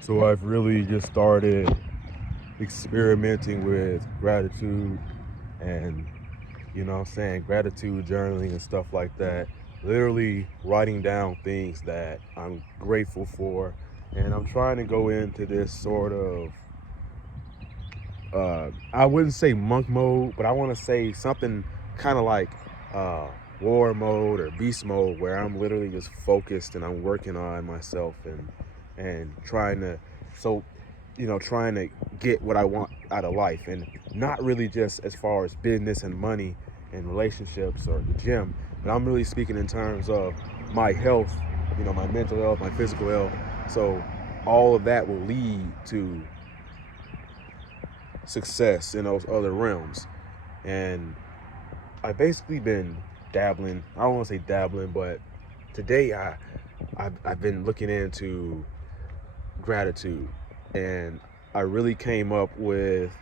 So I've really just started experimenting with gratitude and, what I'm saying, gratitude journaling and stuff like that. Literally writing down things that I'm grateful for. And I'm trying to go into this sort of, I wouldn't say monk mode, but I want to say something kind of like uh, war mode or beast mode, where I'm literally just focused and I'm working on myself and trying to, so trying to get what I want out of life, and not really just as far as business and money and relationships or the gym, but I'm really speaking in terms of my health, my mental health, my physical health. So all of that will lead to success in those other realms. And I've basically been dabbling. I don't want to say dabbling, but today I've been looking into gratitude, and I really came up with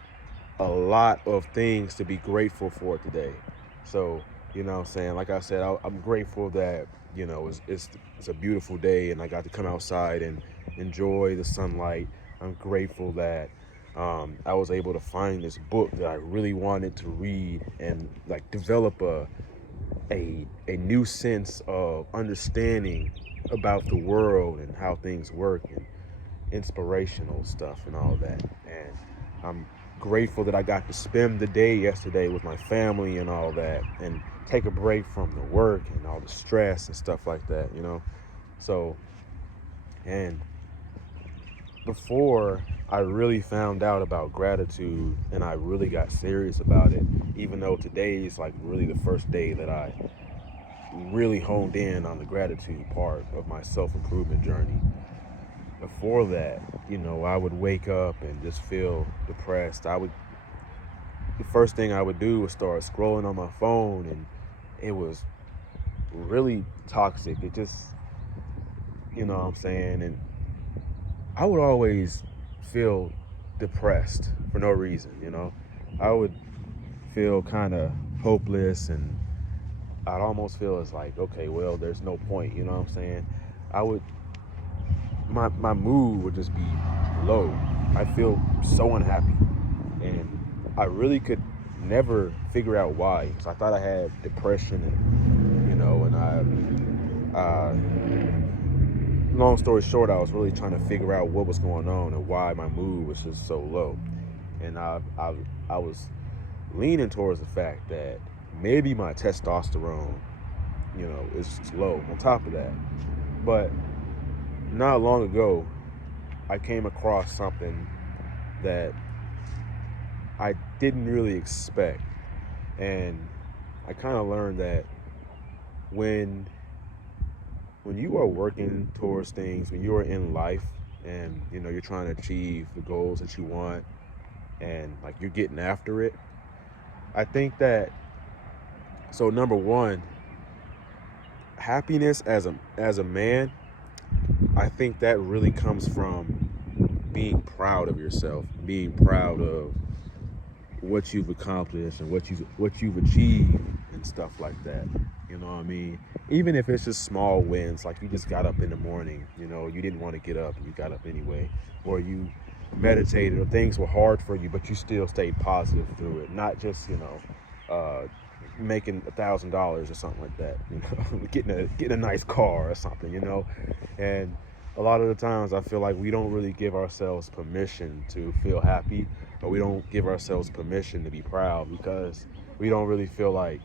a lot of things to be grateful for today. So, what I'm saying, like I said, I'm grateful that, it's a beautiful day and I got to come outside and enjoy the sunlight. I'm grateful that I was able to find this book that I really wanted to read and like develop a new sense of understanding about the world and how things work and inspirational stuff and all that. And I'm grateful that I got to spend the day yesterday with my family and all that and take a break from the work and all the stress and stuff like that. So, and before I really found out about gratitude and I really got serious about it, even though today is like really the first day that I really honed in on the gratitude part of my self improvement journey. Before that, I would wake up and just feel depressed. The first thing I would do was start scrolling on my phone, and it was really toxic. It just, what I'm saying, and I would always feel depressed for no reason. I would feel kind of hopeless, and I'd almost feel it's like, okay, well, there's no point, you know what I'm saying? I would my mood would just be low. I feel so unhappy, and I really could never figure out why. So I thought I had depression, and long story short, I was really trying to figure out what was going on and why my mood was just so low. And I was leaning towards the fact that maybe my testosterone, is low on top of that. But not long ago, I came across something that I didn't really expect. And I kind of learned that when you are working towards things, when you are in life and you're trying to achieve the goals that you want and like you're getting after it, I think that, so number one, happiness as a man, I think that really comes from being proud of yourself, being proud of what you've accomplished and what you've achieved and stuff like that. You know what I mean? Even if it's just small wins, like you just got up in the morning, you didn't want to get up and you got up anyway, or you meditated, or things were hard for you, but you still stayed positive through it. Not just making $1,000 or something like that, getting a nice car or something. And a lot of the times I feel like we don't really give ourselves permission to feel happy, or we don't give ourselves permission to be proud, because we don't really feel like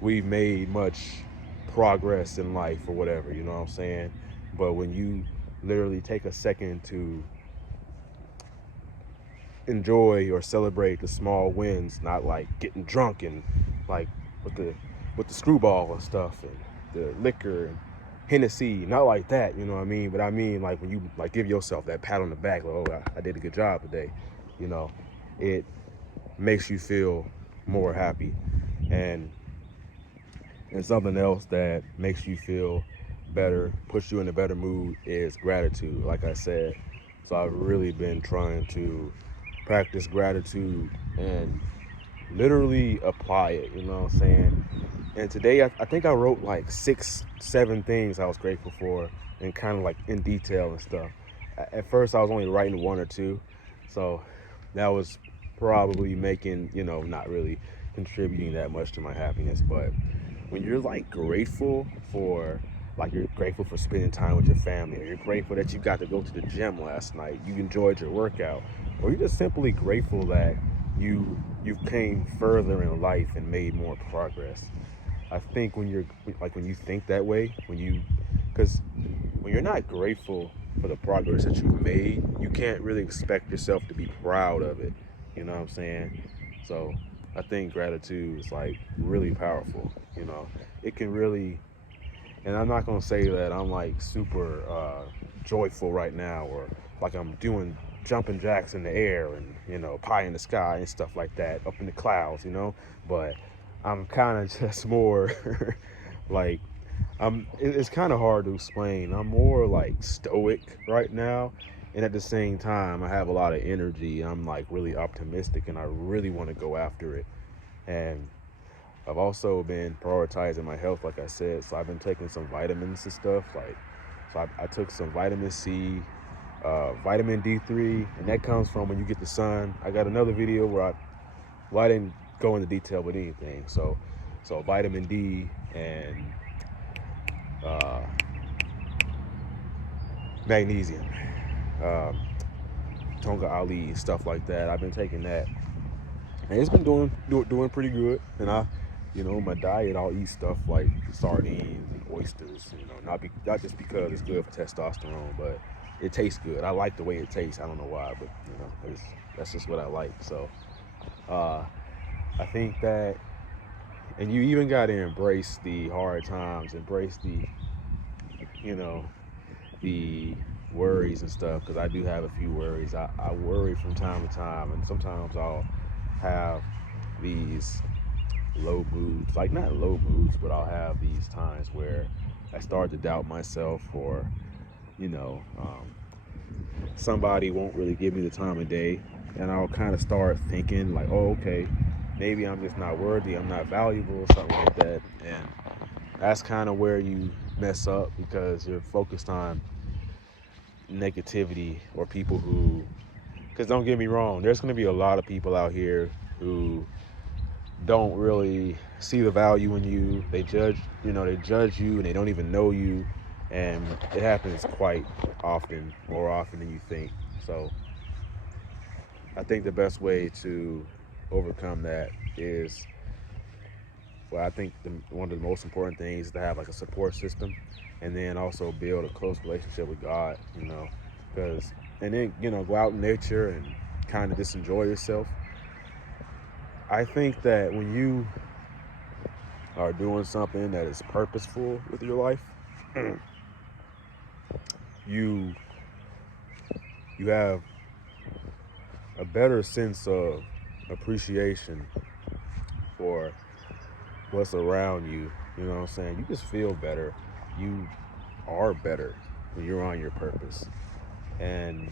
we've made much progress in life or whatever, you know what I'm saying? But when you literally take a second to enjoy or celebrate the small wins, not like getting drunk and like with the screwball and stuff and the liquor and Hennessy, not like that, you know what I mean? But I mean like when you like give yourself that pat on the back, like, oh, I did a good job today, you know, it makes you feel more happy. And something else that makes you feel better, puts you in a better mood, is gratitude, like I said. So I've really been trying to practice gratitude and literally apply it, you know what I'm saying? And today I think I wrote like 6, 7 things I was grateful for, and kind of like in detail and stuff. at first I was only writing one or two, so that was probably making, not really contributing that much to my happiness. But when you're like grateful for, like, you're grateful for spending time with your family, or you're grateful that you got to go to the gym last night, you enjoyed your workout, or you're just simply grateful that you've came further in life and made more progress. I think when you think that way, because when you're not grateful for the progress that you've made, you can't really expect yourself to be proud of it. You know what I'm saying? So I think gratitude is like really powerful. It can really, and I'm not gonna say that I'm like super joyful right now, or like I'm doing jumping jacks in the air and pie in the sky and stuff like that up in the clouds. But I'm kind of just more like it's kind of hard to explain. I'm more like stoic right now, and at the same time, I have a lot of energy. I'm like really optimistic, and I really want to go after it. And I've also been prioritizing my health, like I said. So I've been taking some vitamins and stuff. I took some vitamin C, vitamin D3, and that comes from when you get the sun. I got another video well, I didn't go into detail with anything. So vitamin D and uh, magnesium, um, Tonga Ali, stuff like that. I've been taking that, and it's been doing pretty good. And my diet, I'll eat stuff like sardines and oysters. Not just because it's good for testosterone, but it tastes good. I like the way it tastes. I don't know why, but that's just what I like. So uh, I think that, and you even got to embrace the hard times, embrace you know the worries and stuff, because I do have a few worries. I worry from time to time, and sometimes I'll have these low moods, like not low moods, but I'll have these times where I start to doubt myself, or you know, um, somebody won't really give me the time of day, and I'll kind of start thinking like, oh, okay, maybe I'm just not worthy, I'm not valuable, or something like that, and that's kind of where you mess up, because you're focused on negativity or people who, because don't get me wrong, there's going to be a lot of people out here who don't really see the value in you. They judge you, and they don't even know you, and it happens quite often, more often than you think. So I think the best way to overcome that is, well, I think one of the most important things is to have like a support system, and then also build a close relationship with God, because, and then, go out in nature and kind of just enjoy yourself. I think that when you are doing something that is purposeful with your life, you you have a better sense of appreciation for what's around you. You know what I'm saying? You just feel better. You are better when you're on your purpose. And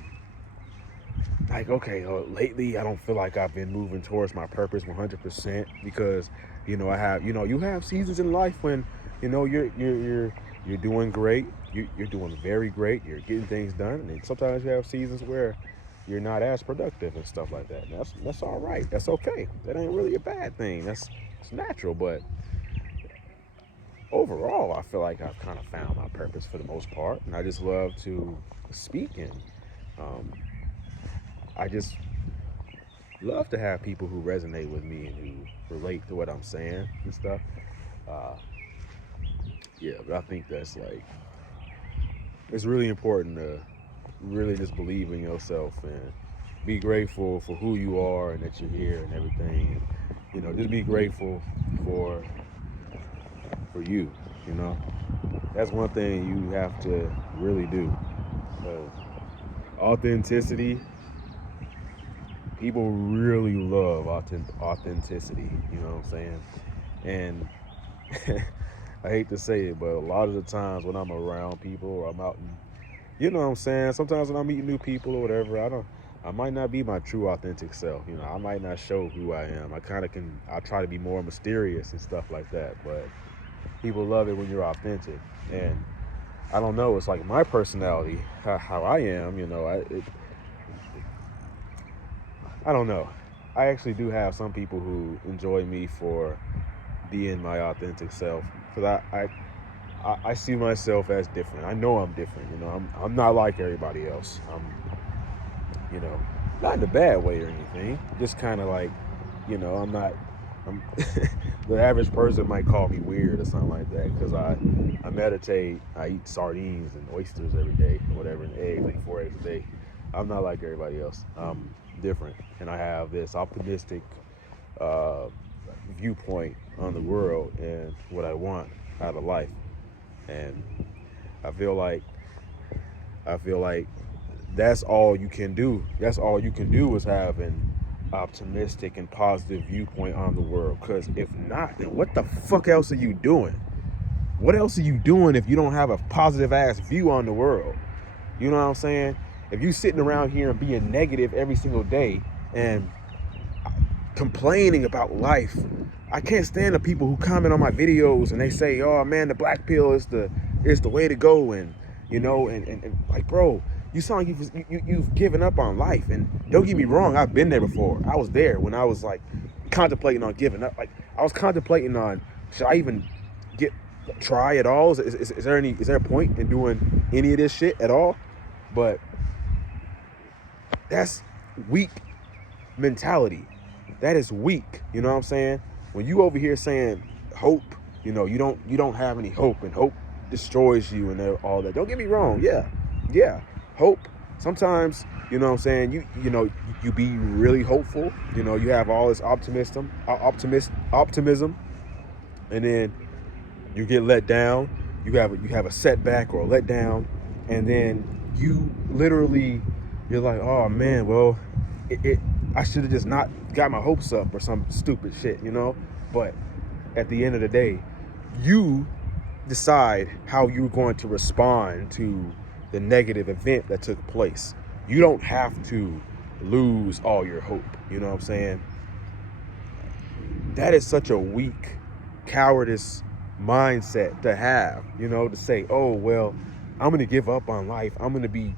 like, okay, lately I don't feel like I've been moving towards my purpose 100%, because you have seasons in life when you're doing great, you're doing very great, you're getting things done, and then sometimes you have seasons where you're not as productive and stuff like that. And that's all right. That's okay. That ain't really a bad thing. It's natural. But overall, I feel like I've kind of found my purpose for the most part, and I just love to speak, and um, I just love to have people who resonate with me and who relate to what I'm saying and stuff. Uh, yeah, but I think that's like, it's really important to really just believe in yourself and be grateful for who you are and that you're here and everything. And, just be grateful for you. You know, that's one thing you have to really do. Authenticity. People really love authenticity. You know what I'm saying? And I hate to say it, but a lot of the times when I'm around people, or I'm out, and you know what I'm saying, sometimes when I'm meeting new people or whatever, I might not be my true authentic self. I might not show who I am. I try to be more mysterious and stuff like that, but people love it when you're authentic. And I don't know. It's like my personality, how I am. I don't know. I actually do have some people who enjoy me for being my authentic self, because I see myself as different. I know I'm different. I'm not like everybody else. You know, not in a bad way or anything. Just kind of like, I'm not. I'm the average person might call me weird or something like that, because I meditate. I eat sardines and oysters every day, or whatever, and eggs, like 4 eggs a day. I'm not like everybody else. I'm different, and I have this optimistic uh, viewpoint on the world and what I want out of life. And I feel like I feel like that's all you can do. That's all you can do is have an optimistic and positive viewpoint on the world. Because if not, then what the fuck else are you doing? What else are you doing if you don't have a positive ass view on the world? You know what I'm saying? If you sitting around here and being negative every single day and complaining about life, I can't stand the people who comment on my videos and they say, "Oh man, the black pill is the way to go," and and like, bro, you sound like you've given up on life. And don't get me wrong, I've been there before. I was there when I was like contemplating on giving up. Like, I was contemplating on, should I even get try at all? Is there a point in doing any of this shit at all? But that's weak mentality. That is weak. You know what I'm saying? When you over here saying hope, you don't have any hope, and hope destroys you and all that. Don't get me wrong. Yeah, hope. Sometimes, you know what I'm saying, you be really hopeful. You have all this optimism, and then you get let down. You have a setback or a letdown, and then you're like, oh man, well, it I should have just not got my hopes up or some stupid shit. But at the end of the day, you decide how you're going to respond to the negative event that took place. You don't have to lose all your hope. You know what I'm saying? That is such a weak, cowardice mindset to have, to say, oh, well, I'm going to give up on life. I'm going to be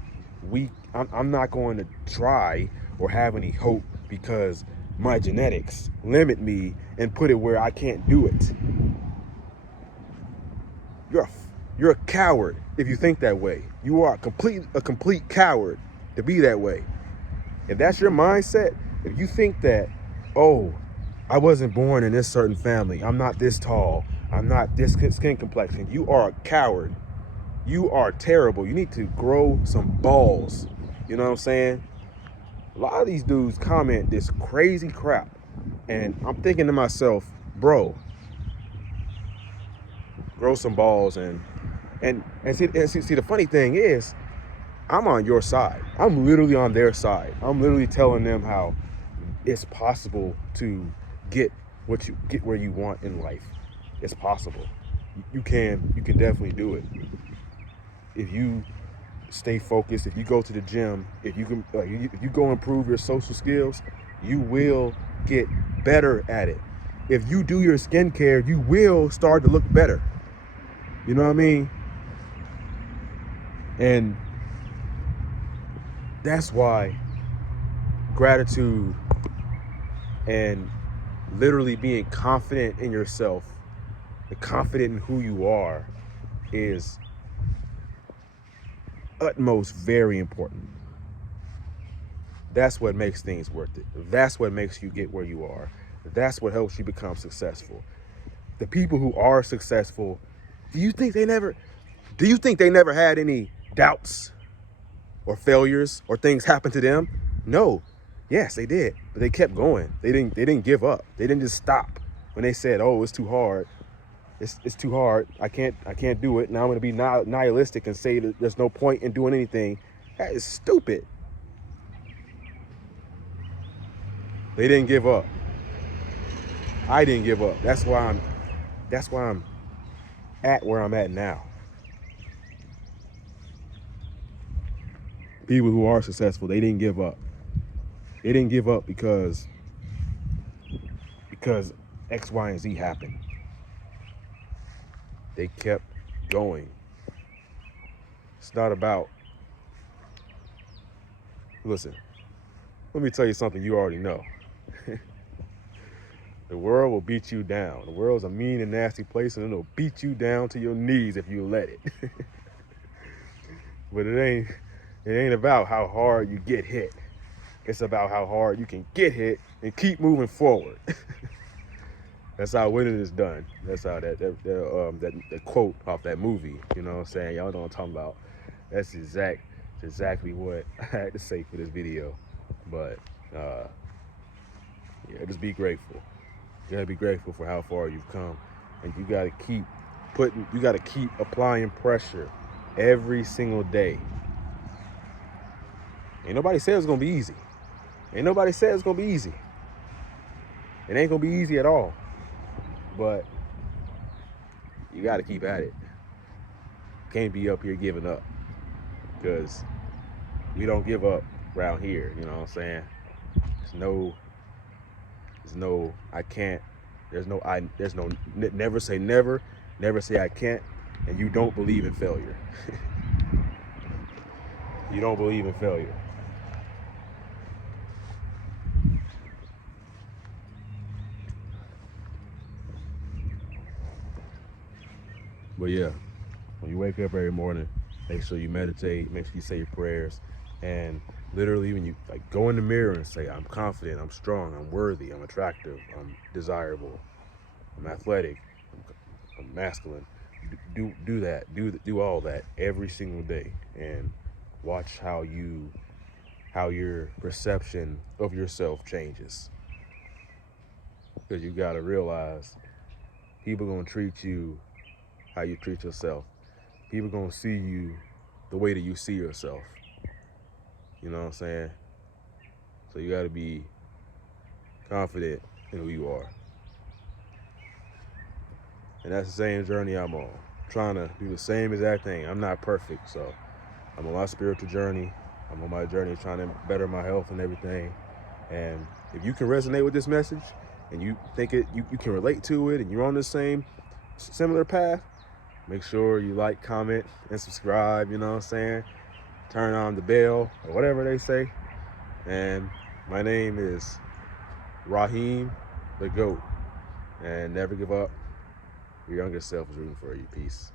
weak. I'm not going to try or have any hope because my genetics limit me and put it where I can't do it. You're a coward if you think that way. You are a complete coward to be that way. If that's your mindset, if you think that, oh, I wasn't born in this certain family, I'm not this tall, I'm not this skin complexion, you are a coward. You are terrible. You need to grow some balls. You know what I'm saying? A lot of these dudes comment this crazy crap, and I'm thinking to myself, bro, grow some balls. And see, the funny thing is, I'm on your side. I'm literally on their side. I'm literally telling them how it's possible to get where you want in life. It's possible. You can definitely do it if you stay focused. If you go to the gym, if you go improve your social skills, you will get better at it. If you do your skincare, you will start to look better. You know what I mean? And that's why gratitude and literally being confident in yourself, confident in who you are, is utmost very important. That's what makes things worth it. That's what makes you get where you are. That's what helps you become successful. The people who are successful, do you think they never had any doubts or failures or things happen to them? No. Yes, they did, but they kept going. They didn't give up. They didn't just stop when they said, "Oh, it's too hard. It's too hard. I can't do it. Now I'm going to be nihilistic and say that there's no point in doing anything." That is stupid. They didn't give up. I didn't give up. That's why I'm at where I'm at now. People who are successful, they didn't give up. They didn't give up because X, Y, and Z happened. They kept going. It's not about, listen, let me tell you something you already know. The world will beat you down. The world's a mean and nasty place, and it'll beat you down to your knees if you let it. But it ain't about how hard you get hit. It's about how hard you can get hit and keep moving forward. That's how winning is done. That's how that quote off that movie, you know what I'm saying? Y'all know what I'm talking about. That's exactly what I had to say for this video. But yeah, just be grateful. You gotta be grateful for how far you've come. And you gotta keep applying pressure every single day. Ain't nobody said it's gonna be easy. Ain't nobody said it's gonna be easy. It ain't gonna be easy at all. But you gotta keep at it. Can't be up here giving up. Because we don't give up around here, you know what I'm saying? There's no never say never, never say I can't, and you don't believe in failure. You don't believe in failure. But yeah, when you wake up every morning, make sure you meditate, make sure you say your prayers, and literally when you go in the mirror and say, I'm confident, I'm strong, I'm worthy, I'm attractive, I'm desirable, I'm athletic, I'm masculine. Do that. Do all that every single day, and watch how your perception of yourself changes. Because you gotta realize people gonna treat you how you treat yourself. People gonna see you the way that you see yourself. You know what I'm saying? So you gotta be confident in who you are. And that's the same journey I'm on. Trying to do the same exact thing. I'm not perfect, so I'm on my spiritual journey. I'm on my journey trying to better my health and everything. And if you can resonate with this message and you think you can relate to it and you're on the same similar path, make sure you like, comment, and subscribe, you know what I'm saying? Turn on the bell or whatever they say. And my name is Raheem the GOAT. And never give up. Your younger self is rooting for you. Peace.